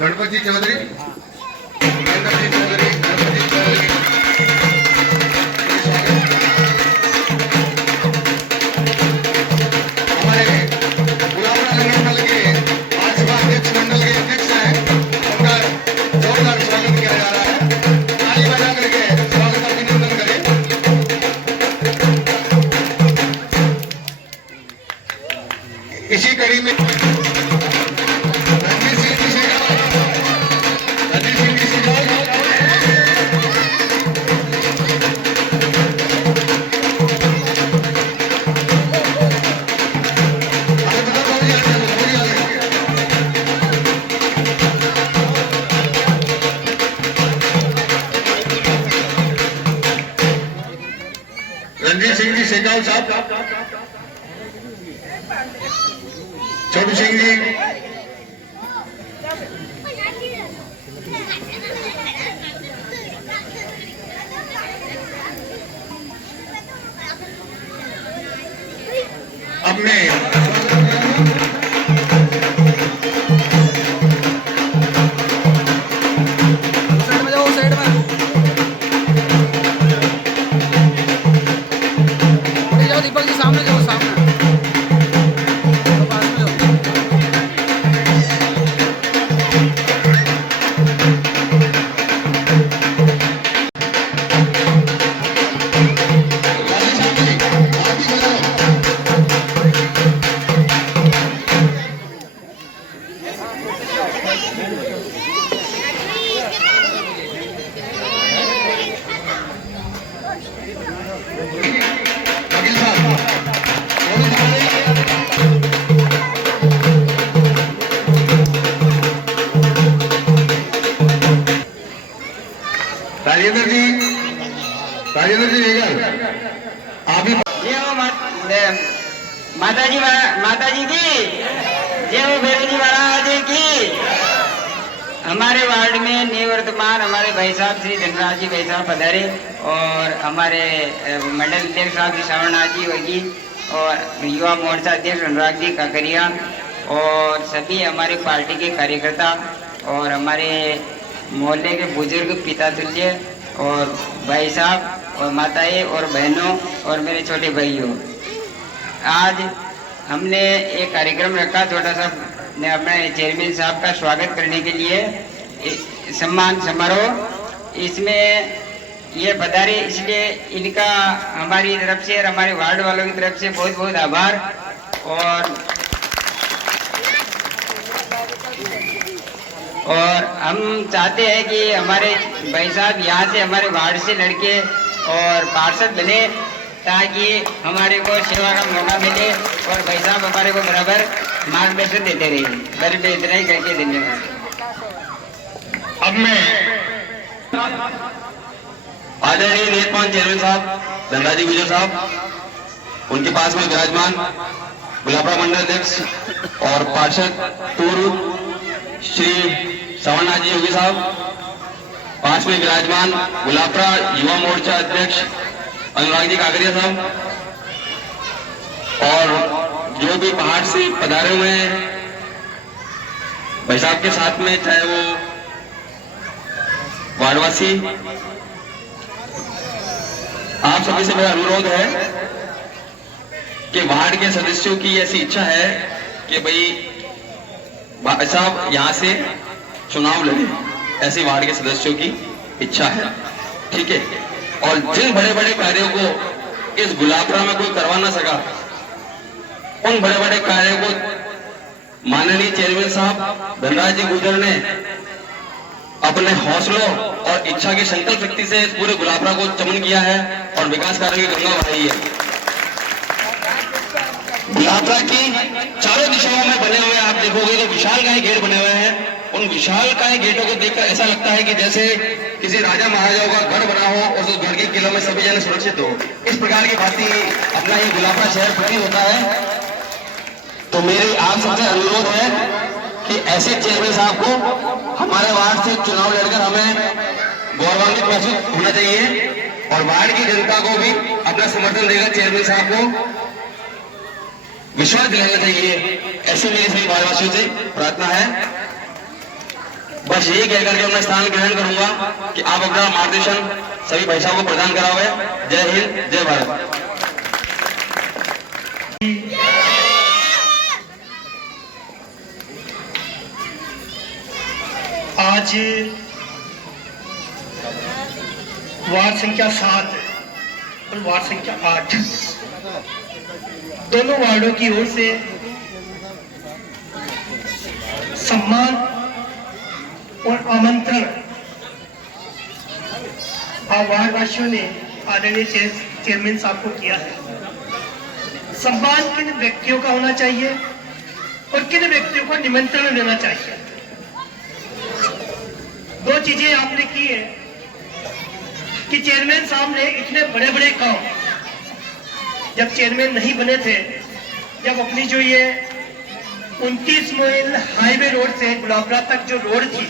गणपति चौधरी, महेंद्र जी चौधरी, गणपति चौधरी, हमारे गुलाबरा नगर मंडल के भाजपा अध्यक्ष मंडल के अध्यक्ष हैं, उनका जोरदार स्वागत किया जा रहा है। ताली बजा करके स्वागत अभिनंदन करें। इसी कड़ी में रणजीत सिंह जी शेखावत साहब, छोटू सिंह जी, अब मैं राजेंद्र जी रेगल, आप ही माता जी की जय हो, भैरव जी महाराज की। हमारे वार्ड में निवर्तमान हमारे भाई साहब श्री धनराज जी भाई साहब पधारे और हमारे मंडल अध्यक्ष साहब श्री श्रवणनाथ जी होगी और युवा मोर्चा अध्यक्ष अनुराग जी काकरिया और सभी हमारे पार्टी के कार्यकर्ता और हमारे मोहल्ले के बुजुर्ग पिता तुल्य और भाई साहब और माताएं और बहनों और मेरे छोटे भाइयों, आज हमने एक कार्यक्रम रखा छोटा सा अपने चेयरमैन साहब का स्वागत करने के लिए सम्मान समारोह। इसमें ये पधारे इसलिए इनका हमारी तरफ से और हमारे वार्ड वालों की तरफ से बहुत बहुत आभार। और हम चाहते हैं कि हमारे भाई साहब यहाँ से हमारे वार्ड से लड़के और पार्षद बने ताकि हमारे को सेवा का मौका मिले और भाई साहब हमारे को बराबर मार्गदर्शन देते रहे। बस मैं इतना ही करके धन्यवाद। अब मैं आदरणीय नियतमान चेयरमैन साहब धनराज जी गुजर साहब, उनके पास में विराजमान गुलाबरा मंडल अध्यक्ष और पार्षद पूर्व श्री श्रवणनाथ जी योगी साहब, पास में विराजमान गुलाबरा युवा मोर्चा अध्यक्ष अनुराग जी काकरिया साहब और जो भी बाहर से पधारे हुए हैं भाई साहब के साथ में, चाहे वो वार्डवासी, आप सभी से मेरा अनुरोध है कि वार्ड के सदस्यों की ऐसी इच्छा है कि भाई साहब यहाँ से चुनाव लड़े, ऐसे वार्ड के सदस्यों की इच्छा है, ठीक है। और जिन बड़े बड़े कार्यों को इस गुलाबरा में कोई करवा ना सका, उन बड़े बड़े कार्यों को माननीय चेयरमैन साहब धनराज जी गुजर ने अपने हौसलों और इच्छा की संकल्प शक्ति से इस पूरे गुलाबरा को चमन किया है और विकास कार्यों की गंगा बहाई है। गुलाबरा की चारों दिशाओं में बने हुए आप देखोगे तो विशालकाय गेट बने हुए हैं। उन विशालकाय गेटों को देखकर ऐसा लगता है कि जैसे किसी राजा महाराजाओं का गढ़ बना हो और उस गढ़ के किलों में सभी जन सुरक्षित हो। इस प्रकार की बातें अपना ये गुलाबरा शहर प्रतीत होता है। तो मेरी आप सबसे अनुरोध है कि ऐसे चेयरमैन साहब को हमारे वार्ड से चुनाव लड़कर हमें गौरवान्वित महसूस होना चाहिए और वार्ड की जनता को भी अपना समर्थन देकर चेयरमैन साहब को विश्वास दिलाना चाहिए। ऐसे मेरी सभी वार्डवासियों से प्रार्थना है। बस यही कह करके मैं स्थान ग्रहण करूंगा कि आप अपना मार्गदर्शन सभी भाई साहब को प्रदान करावे। जय हिंद, जय भारत। आज वार्ड संख्या 7 और वार्ड संख्या 8 दोनों वार्डों की ओर से सम्मान और आमंत्रण वार्ड वासियों ने आदरणीय चेयरमैन साहब को किया है। सम्मान किन व्यक्तियों का होना चाहिए और किन व्यक्तियों को निमंत्रण देना चाहिए। दो चीजें आपने की है कि चेयरमैन साहब ने इतने बड़े बड़े काम, जब चेयरमैन नहीं बने थे, जब अपनी जो ये 29 मील हाईवे रोड से गुलाबरा तक जो रोड थी,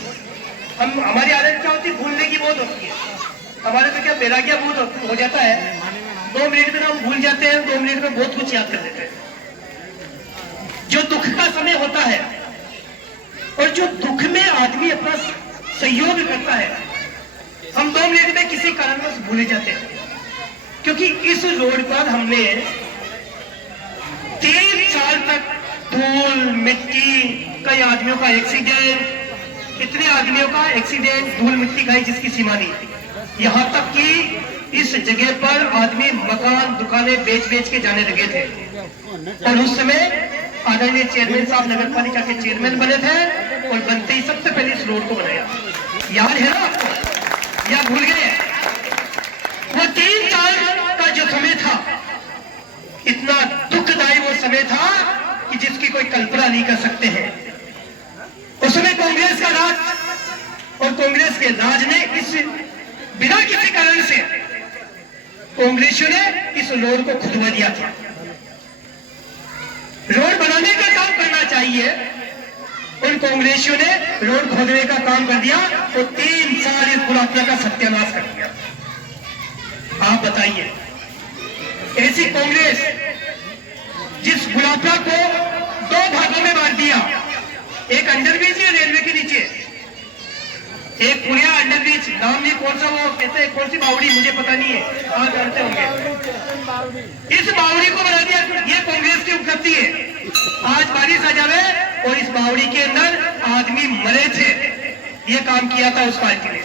हमारी आदत क्या होती है, भूलने की बहुत होती है। हमारे तो क्या बेरागिया बहुत हो जाता है, 2 मिनट में हम भूल जाते हैं, 2 मिनट में बहुत कुछ याद कर लेते हैं। जो दुख का समय होता है और जो दुख में आदमी अपना सहयोग करता है, हम 2 मिनट में किसी कारणवश भूल जाते हैं। क्योंकि इस रोड पर हमने 3 साल तक धूल मिट्टी, कई आदमियों का एक्सीडेंट, कितने आदमियों का एक्सीडेंट धूल मिट्टी का जिसकी सीमा नहीं थी। यहाँ तक कि इस जगह पर आदमी मकान दुकानें बेच बेच के जाने लगे थे। और उस समय आदरणीय चेयरमैन साहब नगर पालिका के चेयरमैन बने थे और बनते ही सबसे पहले इस रोड को बनाया। याद है ना आपको, या भूल गए? वो 3 साल का जो समय था, इतना दुखदायी वो समय था कि जिसकी कोई कल्पना नहीं कर सकते हैं। उस समय कांग्रेस का राज और कांग्रेस के राज ने इस बिना किसी कारण से कांग्रेसियों ने इस रोड को खुदवा दिया था। रोड बनाने का काम करना चाहिए और कांग्रेसियों ने रोड खोदने का काम कर दिया और 3 साल इस गुलाबरा का सत्यानाश कर दिया। आप बताइए, ऐसी कांग्रेस जिस गुलाबरा को 2 भागों में बांट दिया, एक अंडरब्रिज है रेलवे के नीचे, एक पुलिया अंडरब्रिज, नाम नहीं कौन सा वो कहते हैं, कौन सी बावड़ी मुझे पता नहीं है, आप जानते होंगे। इस बावड़ी को बना दिया, ये कांग्रेस की उपलब्धि है। आज बारिश आ जावे और इस बावड़ी के अंदर आदमी मरे थे, ये काम किया था उस पार्टी ने।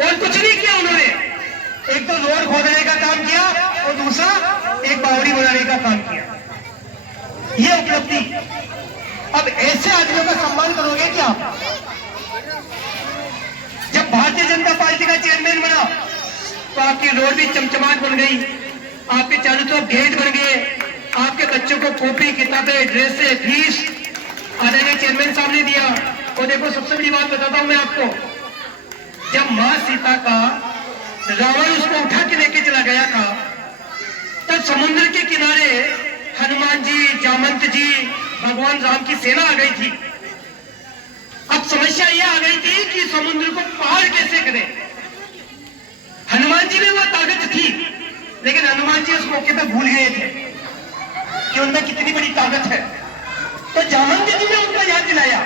और कुछ नहीं किया उन्होंने, एक तो रोड खोदने का काम किया और दूसरा एक बावड़ी बनाने का काम किया, ये उपलब्धि। अब ऐसे आदमियों का सम्मान करोगे क्या? जब भारतीय जनता पार्टी का चेयरमैन बना तो आपकी रोड भी चमचमाट बन गई, आपके चारों तरफ गेट बन गए, आपके बच्चों को कॉपी किताबें ड्रेसें फीस आदरणीय चेयरमैन साहब ने दिया। और देखो, सबसे बड़ी बात बताता हूं मैं आपको, जब मां सीता का रावण उसको उठा के लेके चला गया था, तब समुद्र के किनारे हनुमान जी, जामंत जी, भगवान राम की सेना आ गई थी। अब समस्या यह आ गई थी कि समुद्र को पार कैसे करें। हनुमान जी में वो ताकत थी, लेकिन हनुमान जी उस मौके पर भूल गए थे कि उनमें कितनी बड़ी ताकत है। तो जामंत जी ने उनको याद दिलाया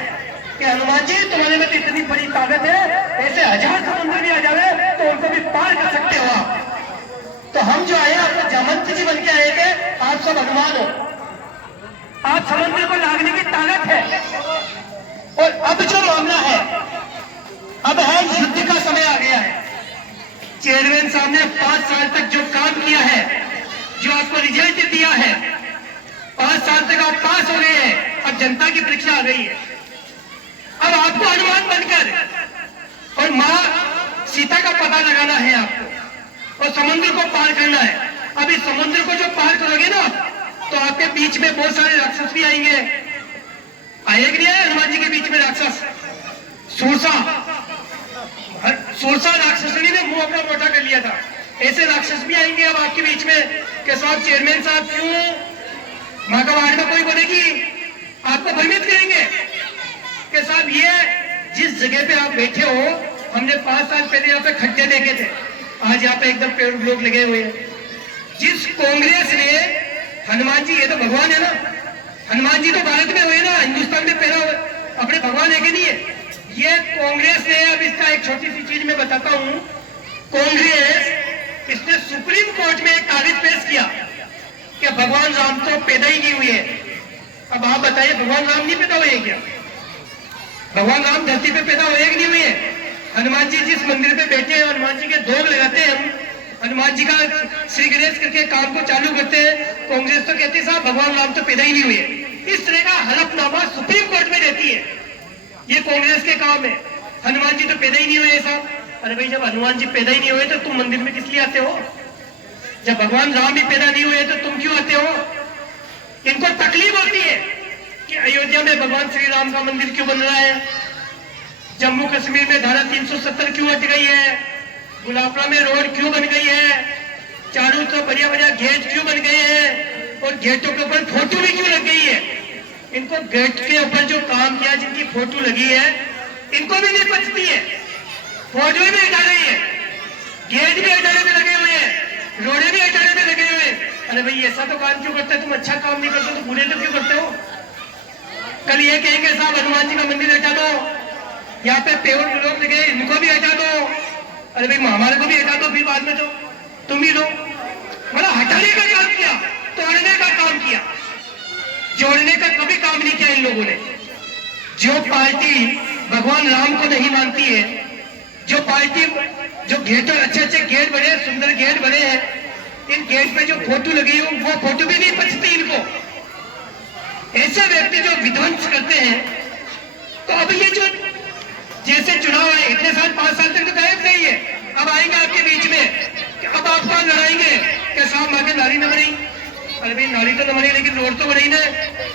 कि हनुमान जी, तुम्हारे में तो इतनी बड़ी ताकत है, ऐसे 1000 समुद्र भी आ जावे तो उनको भी पार कर सकते हो आप। तो हम जो आए आपको जामंत जी बन के आए थे, आप सब हनुमान हो, आप समुद्र को लागने की ताकत है। और अब जो मामला है, अब है युद्ध का समय आ गया है। चेयरमैन साहब ने 5 साल तक जो काम किया है, जो आपको रिजल्ट दिया है, 5 साल तक आप पास हो गए हैं। अब जनता की परीक्षा आ गई है। अब आपको हनुमान बनकर और मां सीता का पता लगाना है आपको, और समुद्र को पार करना है। अब इस समुद्र को जो पार करोगे ना, तो आपके बीच में बहुत सारे राक्षस भी आएंगे। आए कि नहीं आए हनुमान जी के बीच में राक्षस? सूरसा राक्षसनी ने मुंह अपना मोटा कर लिया था, ऐसे राक्षस भी आएंगे अब आपके बीच में कि साहब चेयरमैन साहब क्यों माँ का वार्ड में कोई बोलेगी, आपको भ्रमित करेंगे कि साहब ये जिस जगह पे आप बैठे हो, हमने 5 साल पहले यहाँ पे खड्डे देखे थे, आज यहाँ पे एकदम पेड़ लोग लगे हुए हैं। जिस कांग्रेस ने हनुमान जी, ये तो भगवान है ना, हनुमान जी तो भारत में हुए ना, हिंदुस्तान में पैदा अपने भगवान है कि नहीं है? ये कांग्रेस ने, अब इसका एक छोटी सी चीज मैं बताता हूँ। कांग्रेस इसने सुप्रीम कोर्ट में एक कागज पेश किया कि भगवान राम तो पैदा ही नहीं हुए। अब आप बताइए, भगवान राम नहीं पैदा हुए क्या? भगवान राम धरती पे पैदा हुए कि नहीं हुए? हनुमान जी जिस मंदिर पे बैठे हैं, हनुमान जी के भोग लगाते हैं हम, हनुमान जी का श्री गणेश करके काम को चालू करते हैं। कांग्रेस तो कहती है साहब भगवान राम तो पैदा ही नहीं हुए। इस तरह का हलफनामा सुप्रीम कोर्ट में देती है। ये कांग्रेस के काम है। हनुमान जी तो पैदा ही नहीं हुए साहब। अरे भाई, जब हनुमान जी पैदा ही नहीं हुए तो तुम मंदिर में किस लिए आते हो? जब भगवान राम भी पैदा नहीं हुए तो तुम क्यों आते हो? इनको तकलीफ होती है कि अयोध्या में भगवान श्री राम का मंदिर क्यों बन रहा है, जम्मू कश्मीर में धारा 370 क्यों हट गई है, गुलाबरा में रोड क्यों बन गई है, चारों तो बढ़िया बढ़िया गेट क्यों बन गए हैं, और गेटों के ऊपर फोटो भी क्यों लग गई है। इनको गेट के ऊपर जो काम किया, जिनकी फोटो लगी है, इनको भी नहीं पचती है। फोटो भी हटा रही है, गेट भी हटाने में लगे हुए हैं, रोडे भी हटाने में लगे हुए हैं। अरे भाई, ऐसा तो काम क्यों करते हो? तुम अच्छा काम नहीं करते तो बुरे तो क्यों करते हो? कल ये कहेंगे साहब हनुमान जी का मंदिर हटा दो, यहाँ पे पेवर लोग लगे इनको भी हटा दो। अरे भाई, हमारे को भी हटा दो, फिर बाद में तो तुम ही लो। मतलब हटाने का काम किया, तोड़ने का काम किया, जोड़ने का कभी काम नहीं किया इन लोगों ने। जो पार्टी भगवान राम को नहीं मानती है, जो पार्टी जो गेट, अच्छे अच्छे गेट बने, सुंदर गेट बने हैं, इन गेट पे जो फोटो लगी हो वो फोटो भी नहीं पचती इनको। ऐसे व्यक्ति जो विध्वंस करते हैं, तो अब ये जो जैसे चुनाव है, इतने साल 5 साल तक तो गायब नहीं है, अब आएंगे आपके बीच में कि अब आप कौन लड़ाएंगे कि साहब आगे नाली न बनी। अरे भाई, नाली तो न बनी लेकिन रोड तो बनी ना।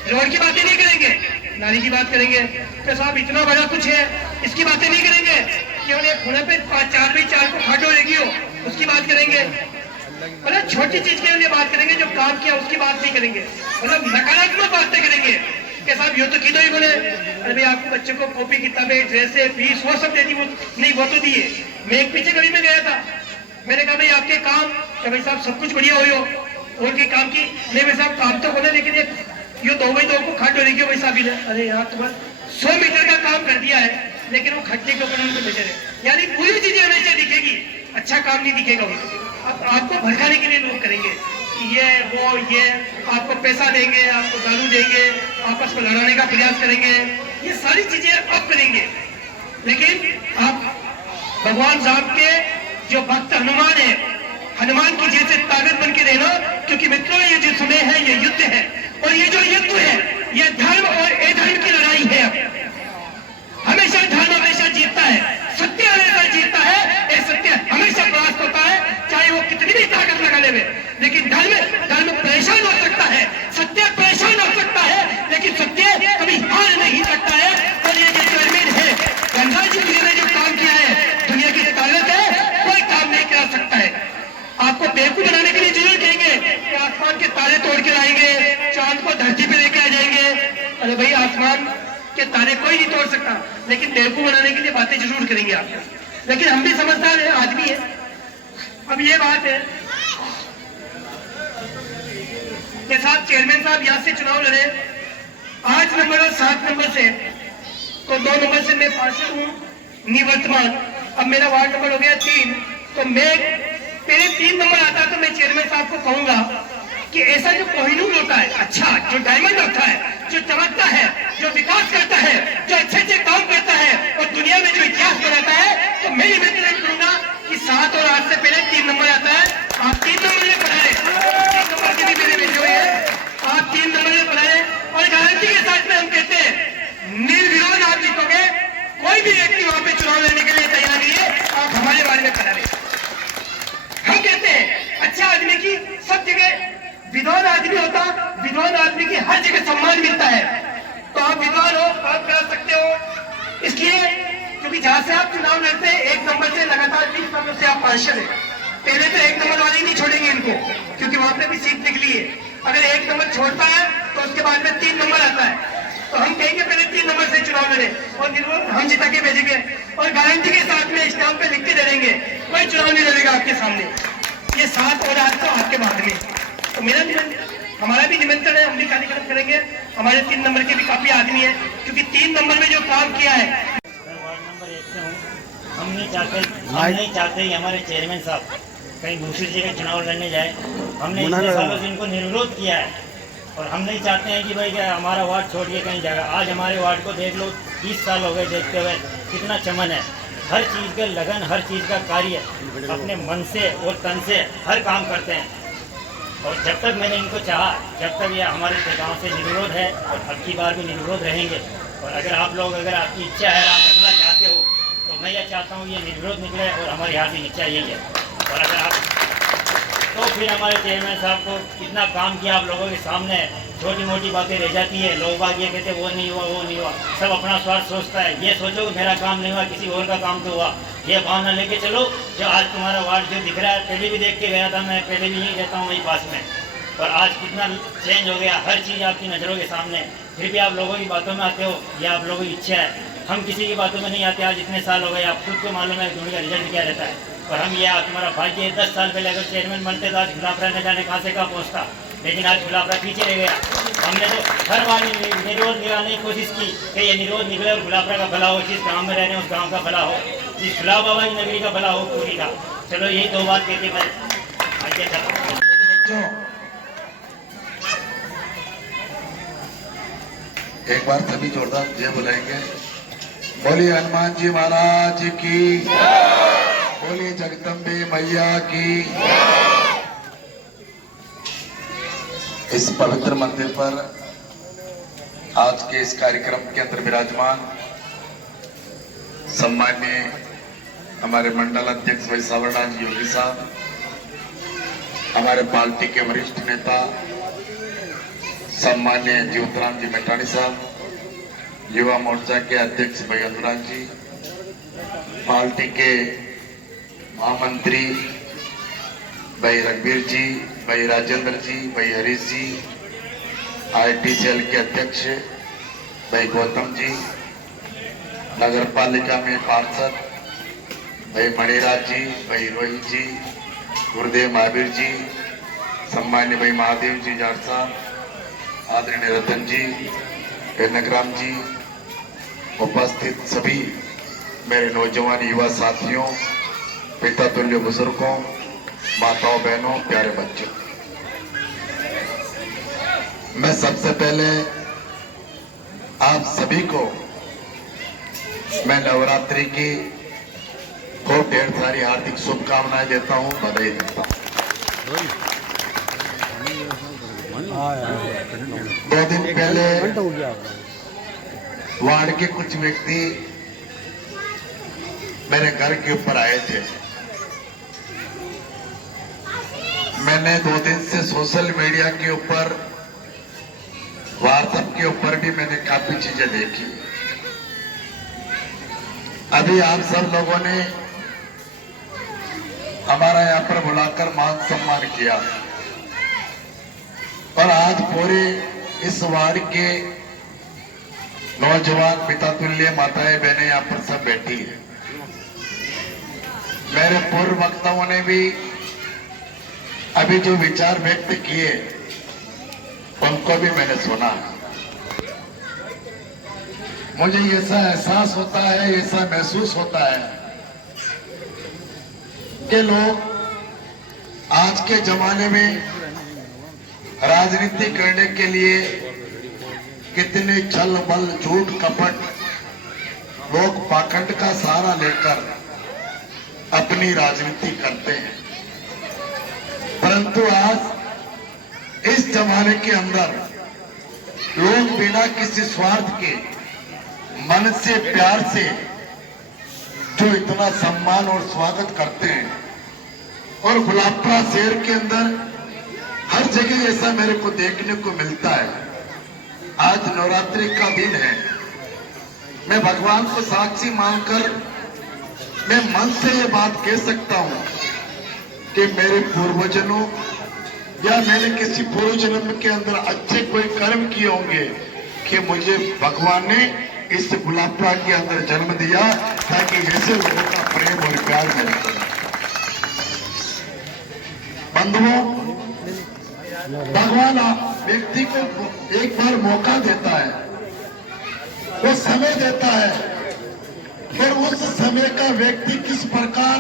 रोड की बातें नहीं करेंगे, नाली की बात करेंगे कि साहब इतना बड़ा कुछ है, इसकी बातें नहीं करेंगे। केवल एक खुले पे 4x4 को खाटो रहेगी हो, उसकी बात करेंगे। मतलब छोटी चीज के लिए बात करेंगे, जो काम किया उसकी बात नहीं करेंगे। मतलब नकारात्मक बातें करेंगे कि साहब ये तो की ही बोले। अरे भाई, आपको बच्चे को कॉपी किताबें ड्रेसें फीस वो सब देती, वो नहीं वो तो दिए। मैं एक पीछे कभी में गया था, मैंने कहा भाई आपके काम, तो भाई साहब सब कुछ बढ़िया हो और के काम की नहीं भाई साहब काम तो बोले, लेकिन ये 2x2 को खाटो रहेगी भाई साहब। अरे यार, तुम्हारा 100 मीटर का काम कर दिया है, लेकिन वो खट्टे के ऊपर उनको बेचे रहे। यानी पूरी चीजें हमेशा दिखेगी, अच्छा काम नहीं दिखेगा। अब आपको भड़काने के लिए लोग करेंगे ये वो, ये आपको पैसा देंगे, आपको दारू देंगे, आपस में लड़ाने का प्रयास करेंगे, ये सारी चीजें अब करेंगे। लेकिन आप भगवान राम के जो भक्त हनुमान है, हनुमान की जैसे ताकत बन के रहना, क्योंकि मित्रों ये जो समय है ये युद्ध है, और ये जो युद्ध है ये धर्म और अधर्म की लड़ाई है। हमेशा धर्म हमेशा जीतता है, सत्य हमेशा जीतता है, ये सत्य हमेशा परास्त होता है, चाहे वो कितनी भी ताकत लगा ले। लेकिन धर्म परेशान हो सकता है, सत्य परेशान हो सकता है, लेकिन सत्य कभी हार नहीं सकता है। और ये जो चेयरमैन है गंगा जी ने जो काम किया है, दुनिया की ताकत है, कोई काम नहीं करा सकता है। आपको बेवकूफ बनाने के लिए जरूर कहेंगे कि आसमान के तारे तोड़ के लाएंगे, चांद को धरती पे लेके आ जाएंगे। अरे भाई, आसमान के तारे कोई नहीं तोड़ सकता, लेकिन बेवकूफ बनाने के लिए बातें जरूर करेंगे आप। लेकिन हम भी समझदार है, आदमी है। अब ये बात है कि साहब चेयरमैन साहब यहाँ से चुनाव लड़े 8 नंबर और 7 नंबर से, तो 2 नंबर से मैं पार्षद हूँ निवर्तमान। अब मेरा वार्ड नंबर हो गया 3, तो मैं मेरे 3 नंबर आता तो मैं चेयरमैन साहब को कहूंगा कि ऐसा जो कोहिनूर होता है, अच्छा जो डायमंड होता है, जो चमकता है, जो विकास करता है, जो अच्छे अच्छे काम करता है और दुनिया में जो इतिहास बनाता है, तो मैं ये निवेदन करूंगा कि 7 और 8 से पहले 3 नंबर आता है, आप 3 नंबर में बनाए। 3 नंबर के भी मेरे बेटे हुए हैं, आप 3 नंबर में बनाए, और गारंटी के साथ में हम कहते हैं निर्विरोध आप जीतोगे। कोई भी व्यक्ति वहां पे चुनाव लड़ने के लिए तैयार नहीं है, आप हमारे बारे में बना रहे। हम कहते हैं अच्छा आदमी की सब जगह, विद्वान आदमी होता, विद्वान आदमी की हर जगह सम्मान मिलता है। तो आप विद्वान हो, काम करा सकते हो, इसलिए क्योंकि जहां से आप चुनाव लड़ते हैं 1 नंबर से लगातार 20 नंबर से आप पार्षद है। पहले तो 1 नंबर वाले नहीं छोड़ेंगे इनको, क्योंकि वहां पे भी सीट निकली है। अगर 1 नंबर छोड़ता है तो उसके बाद में 3 नंबर आता है, तो हम कहेंगे पहले 3 नंबर से चुनाव लड़े और हम जिता के भेजेंगे, और गारंटी के साथ में स्टाम्प पे लिख के दे देंगे कोई चुनाव नहीं लड़ेगा आपके सामने। ये 7 और 8 तो आपके बाद में। तो मेरा हमारा भी निमंत्रण है, हम भी कार्यक्रम करेंगे। हमारे 3 नंबर के भी काफी आदमी है, क्योंकि 3 नंबर में जो काम किया है हम नहीं चाहते कि हमारे चेयरमैन साहब कहीं दूसरी जगह चुनाव लड़ने जाए। हमने इतने सालों से इनको निर्विरोध किया है और हम नहीं चाहते हैं कि भाई क्या हमारा वार्ड छोड़ के कहीं जाएगा। आज हमारे वार्ड को देख लो, 30 साल हो गए देखते हुए, कितना चमन है, हर चीज़ का लगन, हर चीज़ का कार्य अपने मन से और तन से हर काम करते हैं। और जब तक मैंने इनको चाहा, जब तक ये हमारे गाँव से निर्विरोध है और अब की बार भी निर्विरोध रहेंगे। और अगर आप लोग, अगर आपकी इच्छा है, आप रखना चाहते हो, तो मैं ये चाहता हूँ ये निर्विरोध निकले और हमारी यहाँ की इच्छा यही है। और अगर आप तो फिर हमारे चेयरमैन साहब को कितना काम किया आप लोगों के सामने, छोटी मोटी बातें रह जाती है, लोग बाग ये कहते वो नहीं हुआ, वो नहीं हुआ, सब अपना स्वार्थ सोचता है। ये सोचो कि मेरा काम नहीं हुआ, किसी और का काम तो हुआ, ये भावना लेके चलो। जो आज तुम्हारा वार्ड जो दिख रहा है, पहले भी देख के गया था मैं, पहले भी यहीं रहता हूँ वहीं पास में, और आज कितना चेंज हो गया, हर चीज़ आपकी नज़रों के सामने। फिर भी आप लोगों की बातों में आते हो, ये आप लोगों की इच्छा है। हम किसी की बातों में नहीं आते। आज इतने साल हो गए, आप खुद को मालूम है उनका रिजल्ट क्या रहता है। और हम ये तुम्हारा भाग्य 10 साल पहले अगर चेयरमैन बनते तो आज गुलाबरा न जाने कहाँ से कहाँ पहुँचता, लेकिन आज गुलाबरा पीछे रह गया। हमने तो हर बार निरोध निकालने की कोशिश की कि ये निरोध निकले और गुलाबरा का भला हो, जिस गाँव में रह रहे हैं उस गाँव का भला हो, जिस गुलाब बाबा की नगरी का भला हो पूरी का। चलो यही 2 बात कहते मैं आगे चलता। एक बार सभी जोरदार जय बुलाएंगे। बोलिए हनुमान जी महाराज की, बोलिए जगदम्बे मैया की। इस पवित्र मंदिर पर आज के इस कार्यक्रम के अंदर विराजमान सम्मान्य हमारे मंडल अध्यक्ष भाई सावरनाथ योगी साहब, हमारे पार्टी के वरिष्ठ नेता सम्मान्य ज्योतिराम जी मेटानी साहब, युवा मोर्चा के अध्यक्ष भाई अनुराग जी, पार्टी के महामंत्री भाई रघुवीर जी, भाई राजेंद्र जी, भाई हरीश जी, ITCL के अध्यक्ष भाई गौतम जी, नगर पालिका में पार्षद भाई मणिराज जी, भाई रोहित जी, गुरुदेव महावीर जी, सम्मान्य भाई महादेव जी जाट साहब, आदरणीय रतन जी, नगराम जी, उपस्थित सभी मेरे नौजवान युवा साथियों, पिता तुल्य बुजुर्गों, माताओं बहनों, प्यारे बच्चों, मैं सबसे पहले आप सभी को मैं नवरात्रि की खूब ढेर सारी हार्दिक शुभकामनाएं देता हूं, बधाई देता हूं। 2 दिन पहले वार्ड के कुछ व्यक्ति मेरे घर के ऊपर आए थे। मैंने 2 दिन से सोशल मीडिया के ऊपर, व्हाट्सएप के ऊपर भी मैंने काफी चीजें देखी। अभी आप सब लोगों ने हमारा यहाँ पर बुलाकर मान सम्मान किया और आज पूरे इस वार्ड के नौजवान पिता तुल्य माताएं बहनें यहाँ पर सब बैठी है। मेरे पूर्व वक्ताओं ने भी अभी जो विचार व्यक्त किए उनको भी मैंने सुना। मुझे ऐसा एहसास होता है, ऐसा महसूस होता है कि लोग आज के जमाने में राजनीति करने के लिए कितने छल बल झूठ कपट, लोग पाखंड का सहारा लेकर अपनी राजनीति करते हैं। परंतु आज इस जमाने के अंदर लोग बिना किसी स्वार्थ के मन से, प्यार से जो इतना सम्मान और स्वागत करते हैं, और गुलाबपुरा शहर के अंदर हर जगह ऐसा मेरे को देखने को मिलता है। आज नवरात्रि का दिन है, मैं भगवान को साक्षी मानकर मैं मन से ये बात कह सकता हूं कि मेरे पूर्वजनों या मैंने किसी पूर्व जन्म के अंदर अच्छे कोई कर्म किए होंगे कि मुझे भगवान ने इस गुलाबपुरा के अंदर जन्म दिया ताकि ऐसे लोगों का प्रेम और प्यार मेरे को। बंधुओं, भगवान व्यक्ति को एक बार मौका देता है, वो समय देता है फिर उस समय का व्यक्ति किस प्रकार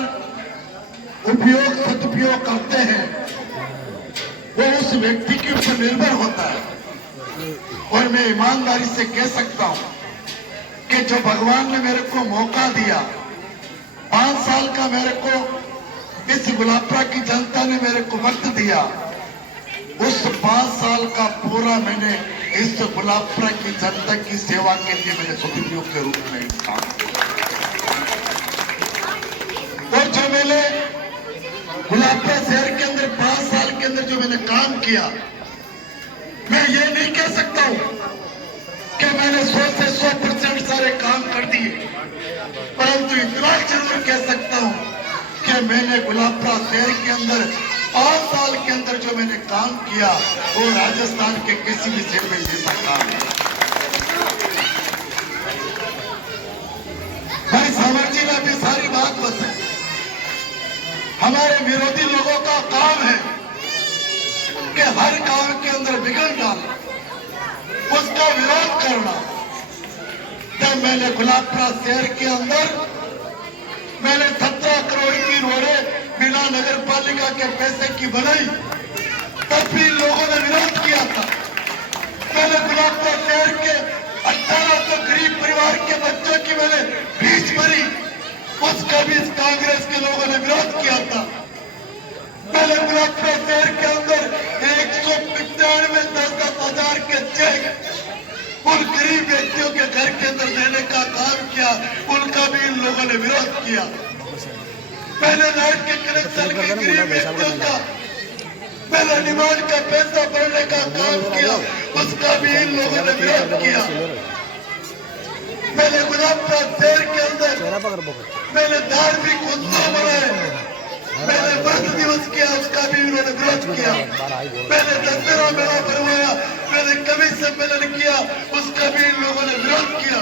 उपयोग सदुपयोग करते हैं वो उस व्यक्ति के ऊपर निर्भर होता है। और मैं ईमानदारी से कह सकता हूं कि जो भगवान ने मेरे को मौका दिया, 5 साल का मेरे को इस गुलाबपुरा की जनता ने मेरे को वक्त दिया, उस 5 साल का पूरा मैंने इस गुलाबपुरा की जनता की सेवा के लिए मैंने सदुपयोग के रूप में काम किया। और जो मैंने गुलाबपुरा शहर के अंदर 5 साल के अंदर जो मैंने काम किया, मैं ये नहीं कह सकता हूं कि मैंने 100 से 100% सारे काम कर दिए, परंतु इतना जरूर कह सकता हूं कि मैंने गुलाबपुरा शहर के अंदर 5 साल के अंदर जो मैंने काम किया वो राजस्थान के किसी भी शहर में जैसा काम है। भाई सावर जी ने भी सारी बात बताई। हमारे विरोधी लोगों का काम है कि हर काम के अंदर विघ्न डालना, उसका विरोध करना। जब मैंने गुलाबपुरा शहर के अंदर मैंने 17 करोड़ की रोडें बिना नगर पालिका के पैसे की बनाई, तब भी लोगों ने विरोध किया था। मैंने गुलाबपुरा शहर के 1800 गरीब परिवार के बच्चों की मैंने फीस भरी, उसका भी कांग्रेस के लोगों ने विरोध किया था। मैंने गुलाबपुरा शहर के अंदर 195 10-10 हजार के चेक उन गरीब व्यक्तियों के घर के अंदर देने का काम किया, उनका भी इन लोगों ने विरोध किया। मैंने लाइट के कनेक्शन के गरीब व्यक्तियों का मैंने डिमांड का पैसा भरने का काम किया, उसका भी इन लोगों ने विरोध किया। मैंने गुलाबपुरा शहर के अंदर मैंने धार्मिक उत्सव मनाए, मैंने व्रत दिवस किया, उसका भी उन्होंने विरोध किया। मैंने दशहरा मेला भरवाया, मैंने कवि सम्मेलन किया, उसका भी इन लोगों ने विरोध किया।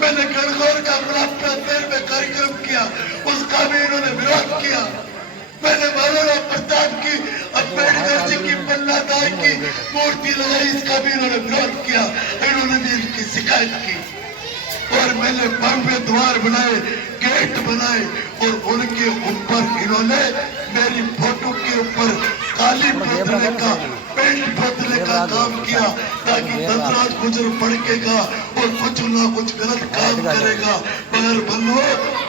मैंने गणगौर का गुलाबपुरा शहर में कार्यक्रम किया, उसका भी इन्होंने विरोध किया। मैंने महाराणा प्रताप की अम्बेडकर जी की पन्नादाई की मूर्ति लगाई, इसका भी इन्होंने विरोध किया, इन्होंने भी इनकी शिकायत की। और मैंने भव्य द्वार बनाए, गेट बनाए और उनके ऊपर इन्होंने मेरी फोटो के ऊपर काली पोतने का पेंट पोतने का काम किया, ताकि धनराज गुजर पड़केगा और कुछ ना कुछ गलत काम करेगा। मगर बनो,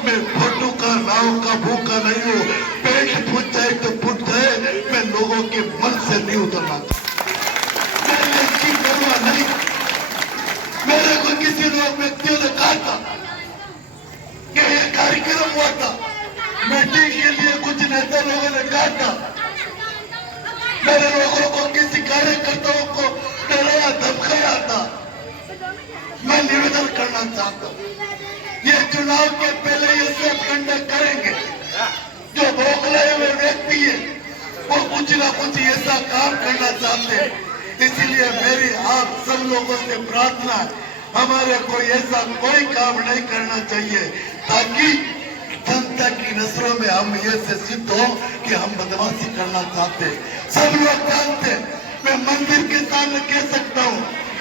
मैं फोटो का नाव का भूखा नहीं हूँ। पेंट फूट जाए तो फूट जाए, मैं लोगों के मन से नहीं उतरना चाहता। मैंने इसकी परवाह नहीं। मेरे को किसी लोग व्यक्तियों ने कहा था कि यह कार्यक्रम हुआ था, मीटिंग के लिए कुछ नेता लोगों ने कहा था, मेरे लोगों को किसी कार्यकर्ताओं को डराया धमकाया था। मैं निवेदन करना चाहता हूँ, ये चुनाव के पहले ये सब कंडक्ट करेंगे। जो बौखलाए हुए व्यक्ति है वो कुछ ना कुछ ऐसा काम करना चाहते हैं। इसीलिए मेरी आप सब लोगों से प्रार्थना है, हमारे को ऐसा कोई काम नहीं करना चाहिए ताकि जनता की नजरों में हम ये से सिद्ध हो कि हम बदमाशी करना चाहते। सब लोग जानते हैं, मैं मंदिर के सामने कह सकता हूँ,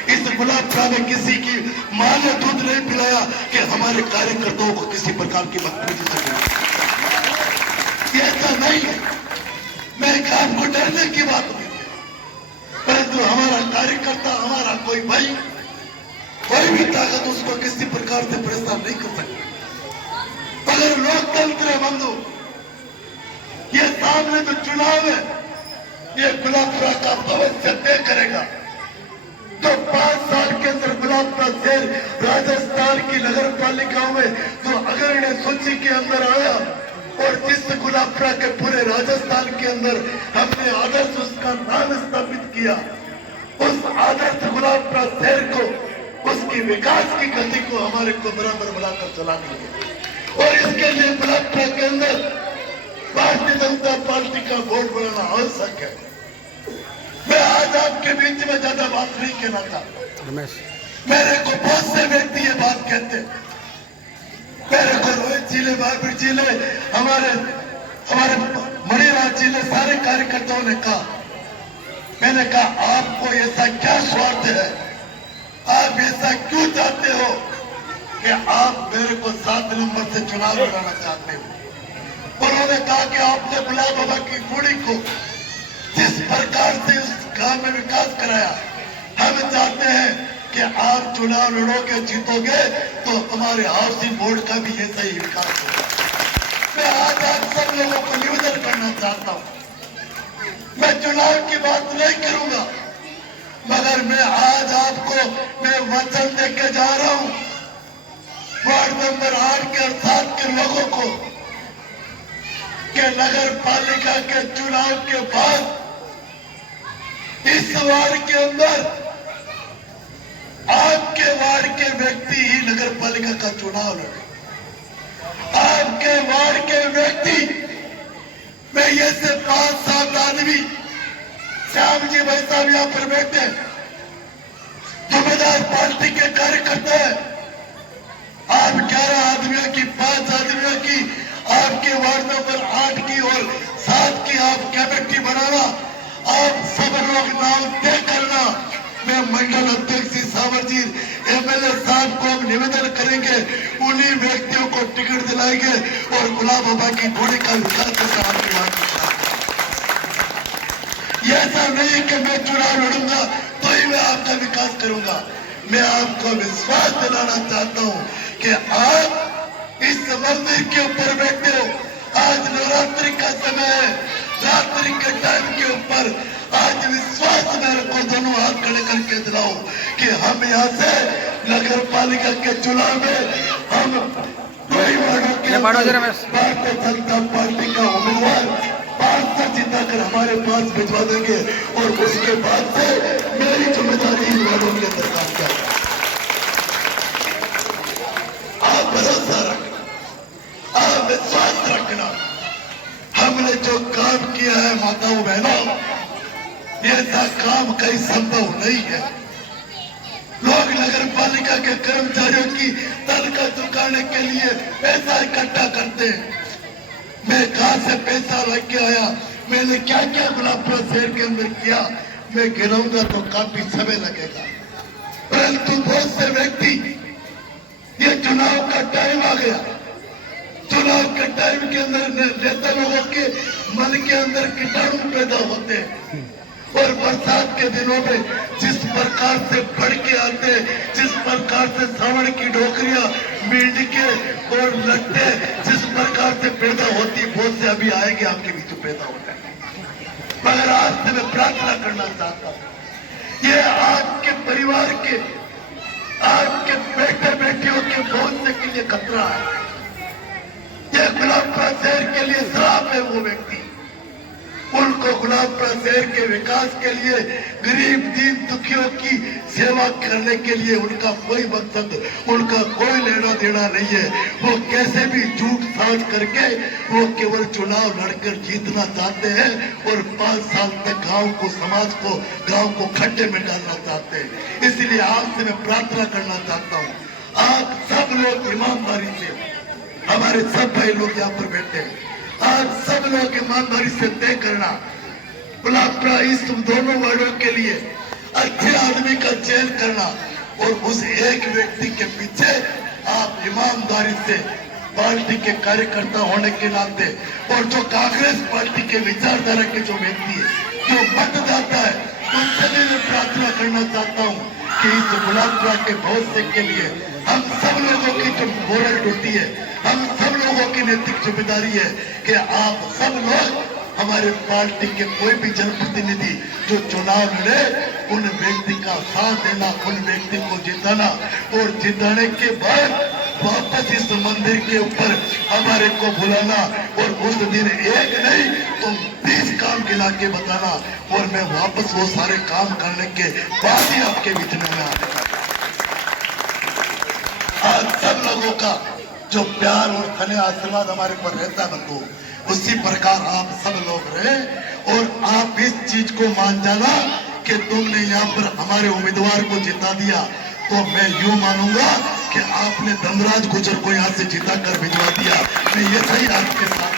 इस गुलाबपुरा में किसी की मां ने दूध नहीं पिलाया कि हमारे कार्यकर्ताओं को किसी प्रकार की बदतमीजी से ऐसा नहीं है। मैं आपको डरने की बात नहीं, परंतु हमारा कार्यकर्ता, हमारा कोई भाई, कोई भी ताकत उसको किसी प्रकार से परेशान नहीं कर सकती। अगर लोकतंत्र है बंधु, ये सामने जो चुनाव है, ये गुलाबपुरा का भविष्य तय करेगा। तो 5 साल के अंदर गुलाबपुरा शहर राजस्थान की नगर पालिकाओं में जो अग्रणी सूची के अंदर आया और जिस गुलाबपुरा के पूरे राजस्थान के अंदर हमने आदर्श उसका नाम स्थापित किया, उस आदर्श गुलाबपुरा शहर को, उसकी विकास की गति को हमारे को बराबर बढ़ाकर चलानी है। और इसके लिए गुलाबपुरा के अंदर भारतीय जनता पार्टी का वोट बनाना आवश्यक है। मैं आज आपके बीच में ज्यादा बात नहीं कहना चाहता। मेरे को बहुत से व्यक्ति ये बात कहते, मेरे को रोहित जी ने, बाबर जी ने, हमारे मणिराज जी ने, सारे कार्यकर्ताओं ने कहा, मैंने कहा आपको ऐसा क्या स्वार्थ है, आप ऐसा क्यों चाहते हो कि आप मेरे को 7 नंबर से चुनाव लड़ाना चाहते हो। उन्होंने कहा कि आपने गुलाब बाबा की कुड़ी को जिस प्रकार से इस गांव में विकास कराया, हम चाहते हैं कि आप चुनाव लड़ोगे, जीतोगे तो हमारे हाउसिंग बोर्ड का भी ऐसा ही विकास होगा। मैं आज आप सब लोगों को निवेदन करना चाहता हूं, मैं चुनाव की बात नहीं करूंगा, मगर मैं आज आपको मैं वचन देके जा रहा हूं वार्ड नंबर 8 के और 7 के लोगों को कि नगर पालिका के चुनाव के बाद इस वार्ड के अंदर आपके वार्ड के व्यक्ति ही नगर पालिका का चुनाव लड़े। आपके वार्ड के व्यक्ति में ये से 5-7 आदमी, श्याम जी भाई साहब यहां पर बैठे हैं, जिम्मेदार पार्टी के कार्यकर्ता है। आप 11 आदमियों की, 5 आदमियों की आपके वार्ड नंबर 8 की और 7 की आप कमेटी बनाना, आप सब लोग नाम तय करना। मैं मंडल अध्यक्ष सावर जी एमएलए साहब को हम निवेदन करेंगे, उन्हीं व्यक्तियों को टिकट दिलाएंगे और गुलाब बाबा की घोड़ी का विकास करना आपकी बात। ये ऐसा नहीं कि मैं चुनाव लड़ूंगा तो ही मैं आपका विकास करूंगा। मैं आपको विश्वास दिलाना चाहता हूं कि आप इस मंदिर के ऊपर बैठे हो, आज नवरात्रि का समय है, रात्रि के टाइम के ऊपर आज विश्वास मेरे को दोनों हाथ खड़े करके दिलाओ कि हम यहाँ से नगर पालिका के चुनाव में हम कोई वार्डों के भारतीय जनता पार्टी का उम्मीदवार 500 जिता कर हमारे पास भिजवा देंगे और उसके बाद से मेरी जिम्मेदारी इन वार्डों के अंदर काम करना। आप भरोसा रखना, आप विश्वास रखना, हमने जो काम किया है माताओं बहनों, ऐसा काम कहीं संभव नहीं है। लोग नगर पालिका के कर्मचारियों की तनख्वाह चुकाने के लिए पैसा इकट्ठा करते हैं। मैं कहां से पैसा लेके आया, मैंने क्या क्या गुलाबपुरा शहर के अंदर किया, मैं गिनाऊंगा तो काफी समय लगेगा। परंतु बहुत से व्यक्ति, ये चुनाव का टाइम आ गया, चुनाव के टाइम के अंदर नेता लोगों के मन के अंदर कीटाणु पैदा होते हैं और बरसात के दिनों में जिस प्रकार से बढ़ के आते, जिस प्रकार से सावण की ढोकरियां, मेंढके और लट्टे जिस प्रकार से पैदा होती, बहुत से अभी आएंगे आपके बीच पैदा होता है। मगर आज से मैं प्रार्थना करना चाहता हूं, ये आपके परिवार के, आपके बेटे बेटियों के बहुत से के लिए खतरा है। ये गुलाबपुरा शहर के लिए श्राप है। वो व्यक्ति, उनको गुलाबपुरा शहर के विकास के लिए, गरीब दीन दुखियों की सेवा करने के लिए उनका कोई मकसद, उनका कोई लेना देना नहीं है। वो कैसे भी झूठ साज करके वो केवल चुनाव लड़कर जीतना चाहते हैं और 5 साल तक गांव को, समाज को, गांव को खड्डे में डालना चाहते हैं। इसलिए आपसे मैं प्रार्थना करना चाहता हूँ, आप सब लोग ईमानदारी से, हमारे सब भाई लोग यहाँ पर बैठे हैं, आज सब लोग ईमानदारी से तय करना, गुलाबपुरा ईस्ट दोनों वार्डों के लिए अच्छे आदमी का चयन करना और उस एक व्यक्ति के पीछे आप ईमानदारी से पार्टी के कार्यकर्ता होने के नाते और जो कांग्रेस पार्टी के विचारधारा के जो व्यक्ति है, जो मतदाता है, उनसे भी मैं प्रार्थना करना चाहता हूँ कि इस गुलाबपुरा के भविष्य के लिए हम सब लोगों की जो मोरल ड्यूटी है, हम सब लोगों की नैतिक जिम्मेदारी है कि आप सब लोग हमारे पार्टी के कोई भी जनप्रतिनिधि जो चुनाव लड़े, उन व्यक्ति का साथ देना, उन व्यक्ति को जिताना और जिताने के बाद वापस इस मंदिर के ऊपर हमारे को बुलाना और उस दिन एक नहीं तुम 20 काम गिना के बताना और मैं वापस वो सारे काम करने के बाद ही आपके बीच में मैं आने का। आज सब लोगों का जो प्यार और धन्य आशीर्वाद हमारे ऊपर रहता बंधु, उसी प्रकार आप सब लोग रहे और आप इस चीज को मान जाना कि तुमने यहाँ पर हमारे उम्मीदवार को जिता दिया, तो मैं यूं मानूंगा कि आपने धनराज गुजर को यहाँ से जिता कर भिजवा दिया। मैं ये सही आपके साथ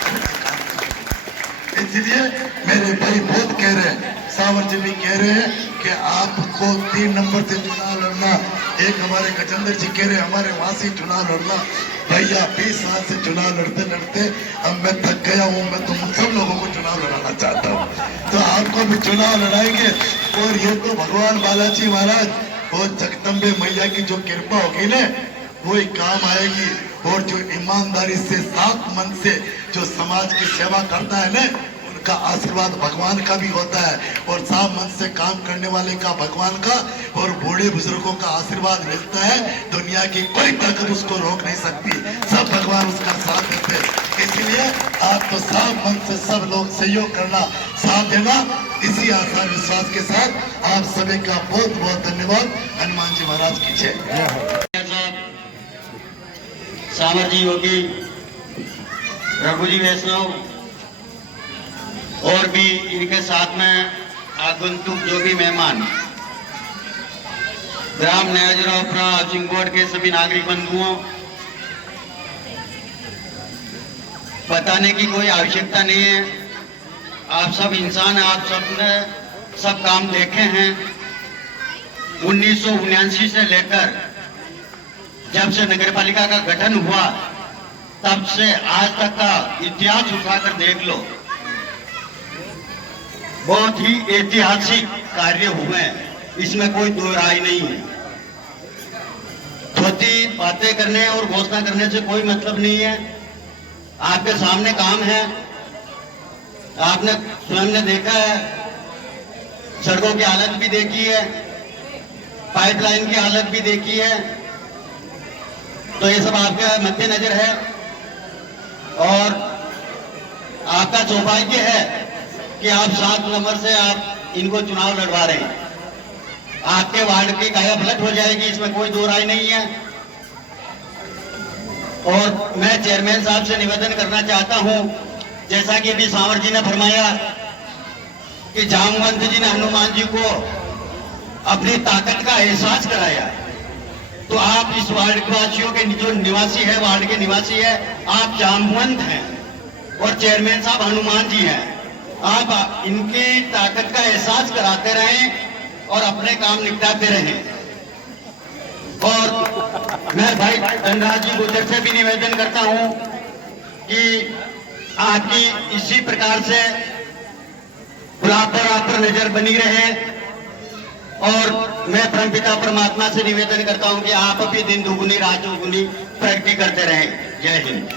इसलिए मेरे भाई बहुत कह रहे हैं, सावर जी भी कह रहे हैं कि आपको 3 नंबर से चुनाव लड़ना एक हमारे गजेंद्र जी कह रहे हमारे वहां से चुनाव लड़ना। भैया 20 साल से चुनाव लड़ते लड़ते अब मैं थक गया हूँ, मैं तो सब लोगों को चुनाव लड़ाना चाहता हूँ, तो आपको भी चुनाव लड़ाएंगे। और ये तो भगवान बालाजी महाराज और जगदम्बे मैया की जो कृपा होगी ना वही काम आएगी। और जो ईमानदारी से साफ मन से जो समाज की सेवा करता है ना का आशीर्वाद भगवान का भी होता है, और साफ मन से काम करने वाले का भगवान का और बूढ़े बुजुर्गों का आशीर्वाद मिलता है। दुनिया की कोई ताकत उसको रोक नहीं सकती, सब भगवान उसका साथ देते हैं। इसलिए आप तो साफ मन से सब लोग सहयोग करना, साथ देना। इसी आशा विश्वास के साथ आप सभी का बहुत बहुत धन्यवाद। हनुमान जी महाराज की जय। सावर जी योगी, रघु जी वैष्णव और भी इनके साथ में आगंतुक जो भी मेहमान, ग्राम न्यायजरावपुरा हाउसिंग बोर्ड के सभी नागरिक बंधुओं, बताने की कोई आवश्यकता नहीं है, आप सब इंसान हैं, आप सबने सब काम देखे हैं। 1979 से लेकर जब से नगरपालिका का गठन हुआ तब से आज तक का इतिहास उठाकर देख लो, बहुत ही ऐतिहासिक कार्य हुए हैं, इसमें कोई दो राय नहीं है। छोटी बातें करने और घोषणा करने से कोई मतलब नहीं है। आपके सामने काम है, आपने स्वयं ने देखा है, सड़कों की हालत भी देखी है, पाइपलाइन की हालत भी देखी है, तो ये सब आपके मद्देनजर है। और आपका सौभाग्य है कि आप 7 नंबर से आप इनको चुनाव लड़वा रहे हैं। आपके वार्ड की काया पलट हो जाएगी, इसमें कोई दो राय नहीं है। और मैं चेयरमैन साहब से निवेदन करना चाहता हूं, जैसा कि अभी सांवर जी ने फरमाया कि जामवंत जी ने हनुमान जी को अपनी ताकत का एहसास कराया, तो आप इस वार्ड वासियों के जो निवासी है, वार्ड के निवासी है, आप जामवंत हैं और चेयरमैन साहब हनुमान जी हैं। आप इनकी ताकत का एहसास कराते रहें और अपने काम निपटाते रहें। और मैं भाई धनराज जी गुजर से भी निवेदन करता हूं कि आपकी इसी प्रकार से बराबर नजर बनी रहे। और मैं परमपिता परमात्मा से निवेदन करता हूं कि आप भी दिन दुगुनी रात चौगुनी प्रगति करते रहें। जय हिंद।